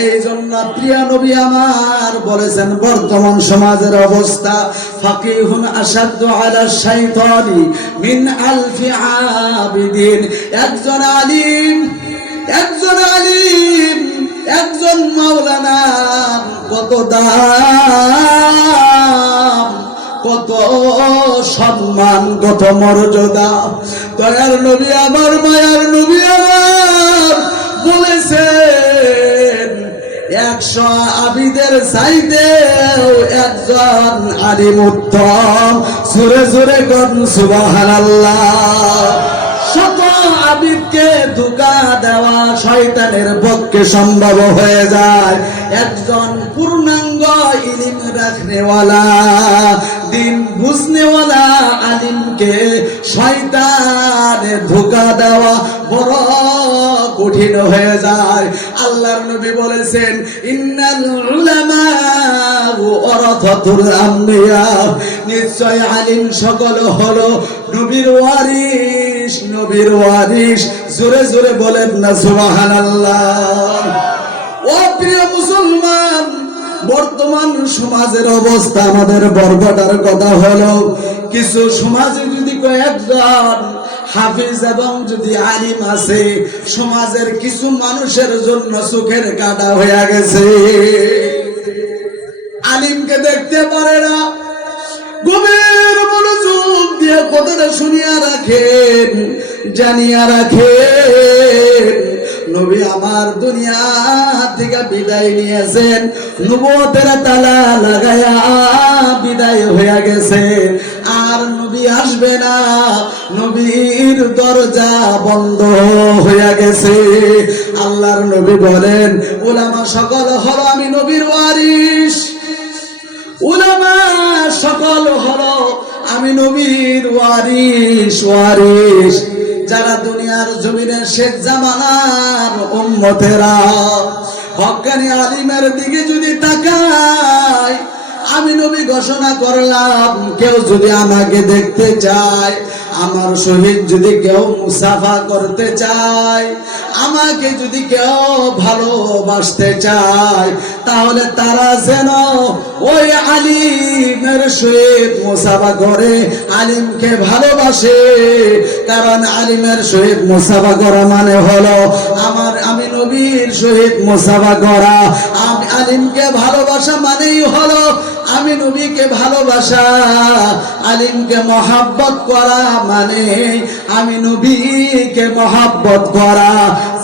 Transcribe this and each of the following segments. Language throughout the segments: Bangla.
এই জন্য প্রিয় নবী আমার বলেছেন বর্তমান সমাজের অবস্থা ফাকিহুন আসাদ্দু আলা শাইতানি মিন আলফি আবিদিন। একজন আলিম, একজন মাওলানা কত দাম, কত সম্মান, কত মর্যাদা। দয়ার নবী আমার, মায়ার নবী আমার বলেছেন 100 আবিদের চাইতেও একজন আলিম উত্তম। সুরে সুরে কোন সুবহানাল্লাহ। শত আবিদকে ধোঁকা দেওয়া শয়তানের পক্ষে সম্ভব হয়ে যায়। একজন পূর্ণাঙ্গ ইলম রাখনেওয়ালা, দিন বুঝনেওয়ালা আলিমকে শয়তানে ধোঁকা দেওয়া বড় কঠিন হয়ে যায়। আল্লাহর নবী বলেছেন ইন্নাল উলামা ওয়ারাসাতুল আমবিয়া, নিশ্চয় আলিম সকল হলো নবীর ওয়ারিস, নবীর ওয়ারিস। জোরে জোরে বলেন না সুবহানাল্লাহ। ও প্রিয় মুসলমান, বর্তমান সমাজের অবস্থা আমাদের বরবাদার কথা হলো, কিছু সমাজে যদি কয়েকজন হাফিজ এবং যদি আলিম আছে, সমাজের কিছু মানুষের জন্য চোখের কাঁটা হয়ে গেছে। আলিমকে দেখতে পারে না, গভীর মনোযোগ দিয়ে কথাটা শুনিয়া রাখেন, জানিয়া রাখেন। নবী আমার দুনিয়া থেকে বিদায় নিয়েছেন, নবুয়তের তালা লাগায়া বিদায় হয়ে গেছে। আর নবী আসবে না, নবীর দরজা বন্ধ হয়ে গেছে। আল্লাহর নবী বলেন উলামা সকল হলো আমি নবীর ওয়ারিস, উলামা সকল হলো আমি নবীর ওয়ারিস, ওয়ারিস। যারা দুনিয়ার জমিনের শেষ জামানার উম্মতেরা হক্কানি আলিমের দিকে যদি তাকায়, আমি নবী ঘোষণা করলাম কেউ যদি আমাকে দেখতে চায়, আমার সহিত যদি কেউ মুসাফা করতে চায়, আমাকে যদি কেউ ভালোবাসতে চায়, তাহলে তারা যেন ওই আলিমের সহিত মুসাফা করে, আলিমকে ভালোবাসে। কারণ আলিমের সহিত মুসাফা করা মানে হলো আমি নবীর সহিত মুসাফা করা। আমি আলিমকে ভালোবাসা মানেই হলো আমি নবীকে ভালোবাসা। আলিমকে মহাব্বত করা মানে আমি নবীকে মহাব্বত করা।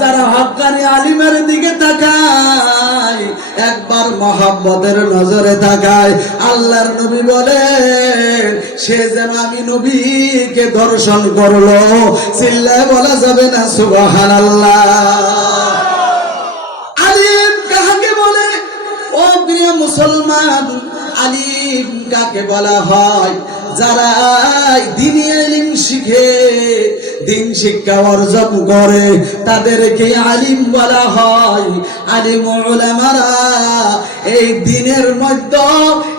যারা হক্কানি আলিমের দিকে তাকায়, একবার মহাব্বতের নজরে তাকায়, আল্লাহর নবী বলেন সে যেন আমি নবীকে দর্শন করলো। চিল্লায় বলা যাবে না সুবহানাল্লাহ। আলিম কাকে বলে? ও প্রিয় মুসলমান, আলিম কাকে বলা হয়? যারা দ্বীনি ইলম শিখে, দিন শিক্ষা অর্জন করে, তাদেরকে আলিম বলা হয়। আলিম উলামারা এই দিনের মধ্যে,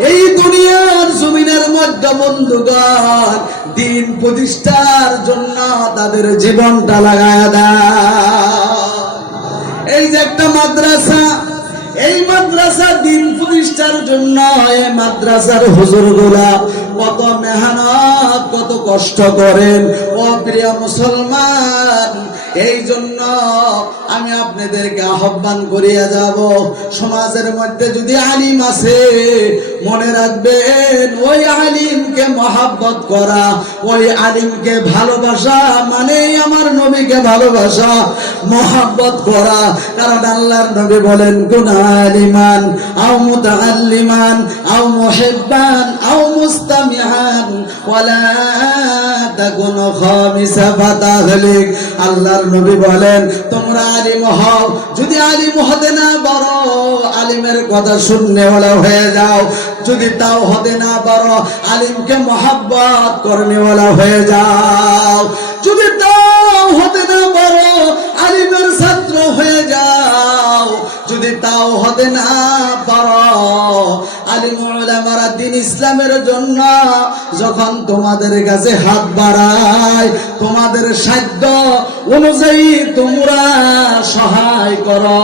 এই দুনিয়ার জমিনের মধ্যে বন্ধুগণ, দিন প্রতিষ্ঠার জন্য তাদের জীবনটা লাগায়া দেয়। এই যে একটা মাদ্রাসা, এই মাদ্রাসা দিন প্রতিষ্ঠার জন্য এই মাদ্রাসার হুজুরগুলা কত মেহনত, কত কষ্ট করেন। ও প্রিয় মুসলমান, এই জন্য আমি আপনাদেরকে আহ্বান করিয়া যাব, সমাজের মধ্যে যদি আলিম আছে, মনে রাখবেন ওই আলিমকে মহাব্বত করা, ওই আলিমকে ভালোবাসা মানেই আমার নবীকে ভালোবাসা, মহাব্বত করা। কারণ আল্লাহর নবী বলেন কুন আলিমান আও মুতাআল্লিমান আও মুহিব্বান আও মুস্তামিআন ওয়ালা তাকুন খামিসা ফাতাহলিক। আল্লাহর নবী বলেন তোমরা আলিম হও, যদি আলিম হতে না পারো, আলিমের কথা শুননে ওয়ালা হয়ে যাও। যদি তাও হতে না পারো, আলিমকে মহাব্বত করনে ওয়ালা হয়ে যাও। যদি তাও হতে না পারো, আলিমের ছাত্র হয়ে যাও। যদি তাও হতে না পারো, আলিম উলামারা দ্বীন ইসলামের জন্য যখন তোমাদের কাছে হাত বাড়ায়, তোমাদের সাধ্য অনুযায়ী তোমরা সহায় করো,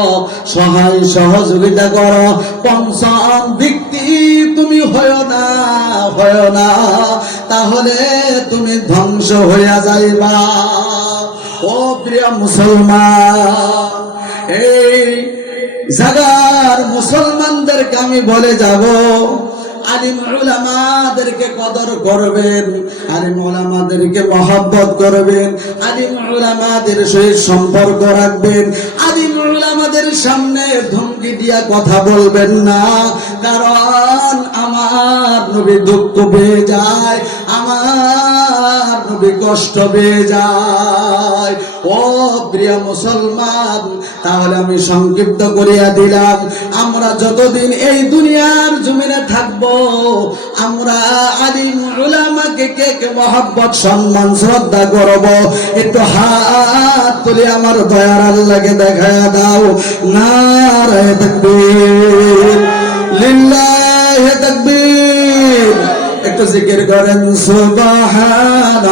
সহায় সহযোগিতা করো। পঞ্চম ব্যক্তি তুমি হয় না, তাহলে তুমি ধ্বংস হইয়া যাইবা। ও প্রিয় মুসলমান, এই জাগার মুসলমানদেরকে আমি বলে যাব, আলিম উলামাদেরকে কদর করবেন, আলিম উলামাদেরকে মহব্বত করবেন, আলিম উলামাদের সহিত সম্পর্ক রাখবেন। আলিম উলামাদের সামনে ধমকি দিয়া কথা বলবেন না, কারণ আমার নবী দুঃখ পেয়ে যায়, আমার নবী কষ্ট পেয়ে যায়। ও প্রিয় মুসলমান, তাহলে আমি সংক্ষিপ্ত করিয়া দিলাম, আমরা যতদিন এই দুনিয়ার জমিনে থাকবো, আমরা আলিম উলামাকে কে মহব্বত সম্মান শ্রদ্ধা করব। একটু হাত তুলে আমার দয়ার আল্লাহকে দেখায়া দাও। নারায়ে তাকবীর, লিল্লাহি তাকবীর। একটু জিকির করেন সুবহানাল্লাহ।